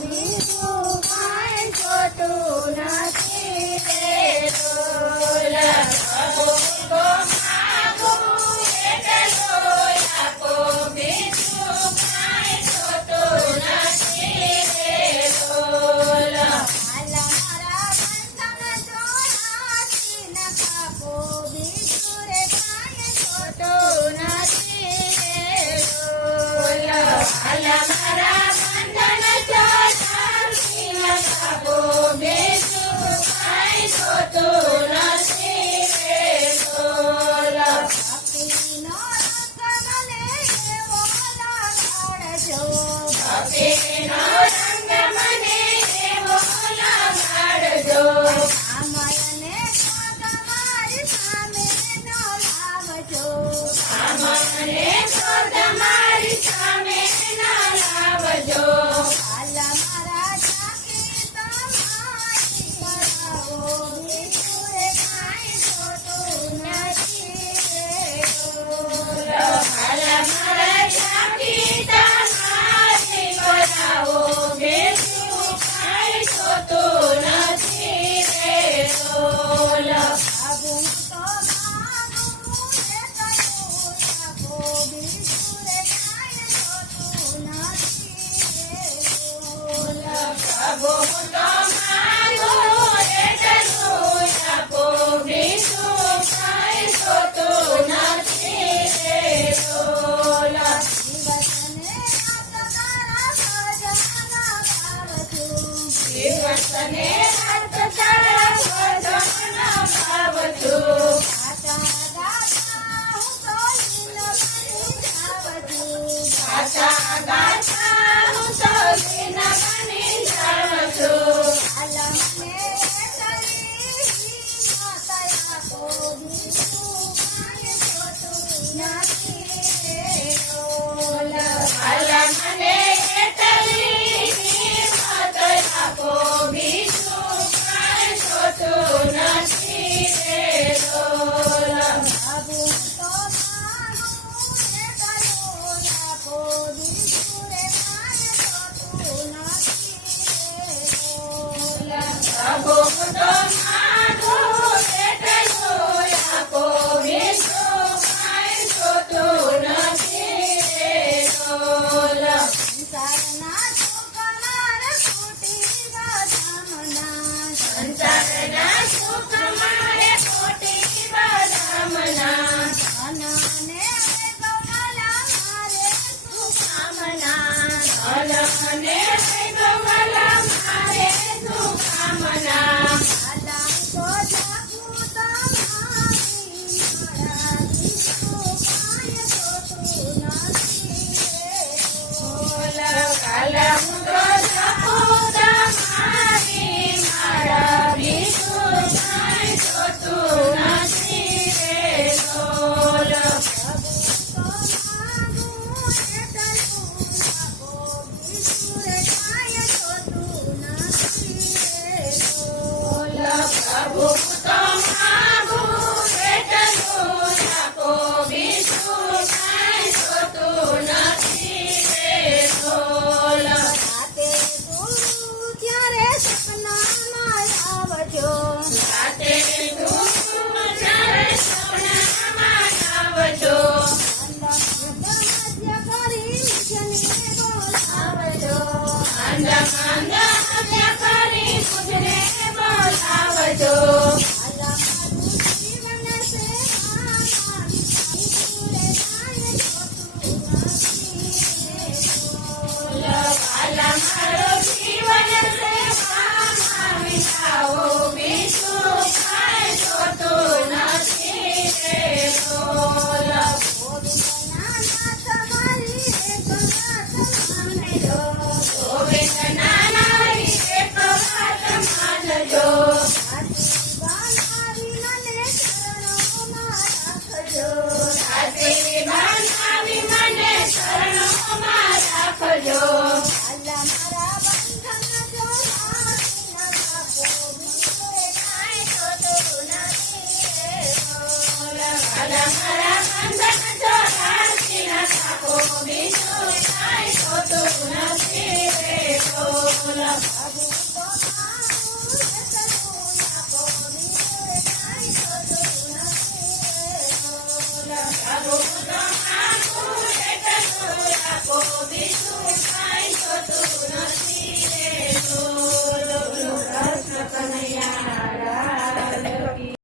બીજું કાંઈ જોતું નથી રે બોલ. પ્રભુ માગું એટલો આપો, બીજું કાંઈ જોતું નથી રે બોલ. હાલા મારા બંધન જોડાથી ન કાપો, બીજું રે કાંઈ જોતું નથી રે બોલ. હાલા મારા બંધન જોડાથી ન કાપો, બીજું કાંઈ જોતું નથી રે બોલ. ભક્તિનો રંગ મને એવો લગાડજો, ભક્તિનો રંગ મને એવો લગાડજો. આમયને પગ મારી સામે ન લાવજો, મને ક્રોધ મારી સામે ન લાવજો. હાલા મારા ચાકી તમારી કરાવો, બીજું રે કાંઈ જોતું નથી રે બોલ. હાલા મારા ચાકી તમારી કરાવો, બીજું કાંઈ જોતું નથી રે બોલ. બાબુ તો મારું રે કયું આપો, બીજું રે કાંઈ જોતું નથી રે બોલ. પ્રભુ તો માગું એટલું આપો, બીજું કાંઈ જોતું નથી રે બોલ. દિવસને રાત તારા ભજન ગાવતું, દિવસને રાત તારા ભજન ગાવતું. ગાતા ગાતા હું તો લીન બની જાવતું, ગાતા ગાતા હું તો લીન બની જાઉં છું. હાલા મને એટલી હિંમત આપો, બીજું કાંઈ જોતું નથી રે બોલ. હાલા મને એટલી હિંમત આપો, બીજું કાંઈ જોતું નથી રે બોલ. બાબુ તો મારું રે કયું આપો, બીજું રે કાંઈ જોતું નથી રે બોલ. પ્રભુ તો માગું એટલું આપો, બીજું કાંઈ જોતું નથી રે બોલ. સંસારના સુખ મારે ખૂટી બધામના, સંસારના સુખ મારે ખોટી બધામના. ધનને ગૌવાલા મારે સુકામના, ધન અને વૈભવલા મારે શું કામના. હાલા તો જાગું તમારી મારા, બીજું કાંઈ જોતું નથી રે બોલ. કાલા મુદ્રો જપું તમારી મારા, બીજું કાંઈ જોતું નથી રે બોલ. પ્રભુ તો મારું એટલું આપો, બીજું રે કાંઈ જોતું નથી રે બોલ. પ્રભુ તો માગું એટલું આપો, બીજું કાંઈ જોતું નથી રે બોલ. રાતે સૂવું ત્યારે સપનામાં આવજો, રાતે તું જ્યારે સપનામાં આવજો. અંધ કરી જને બોલાવજો, અંધ હત્યા કરી મુજને બોલાવજો. હાલા મારું જીવન છે આમાં, બીજું રે કાંઈ જોતું નથી રે બોલ. હાલા મારો જીવન સેવામાં વિતાવો, બીજું